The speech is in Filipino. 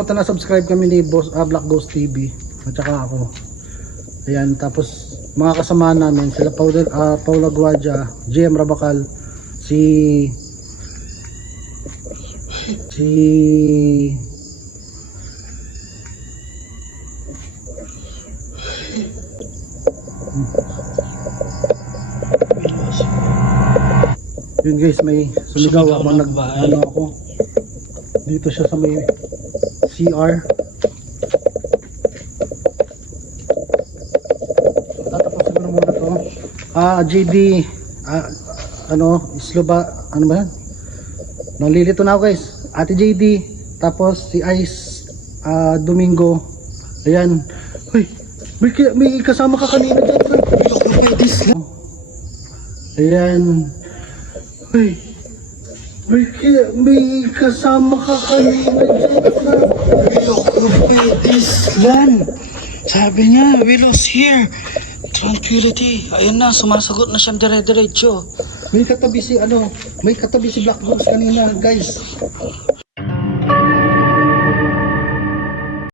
Ito na subscribe kami ni Boss Black Ghost TV at saka ako. Ayan, tapos mga kasama namin sila Paula Guadja, JM Rabacal, si yun guys, may sumigaw habang ano ako dito siya sa may CR. Tatapusin ko na muna to. JD Isloba, ano ba yan? Nalilito na ako guys. Ate JD, tapos si Ice Domingo. Ayan. Uy, may kasama ka kanina dyan. Ayan. Uy, may kasama ka kanina dyan. Sabi niya, we lost here. Tranquility. Ayun na, sumasagot na siyang dire-diretso. May katabi si Black Ghost kanina, guys.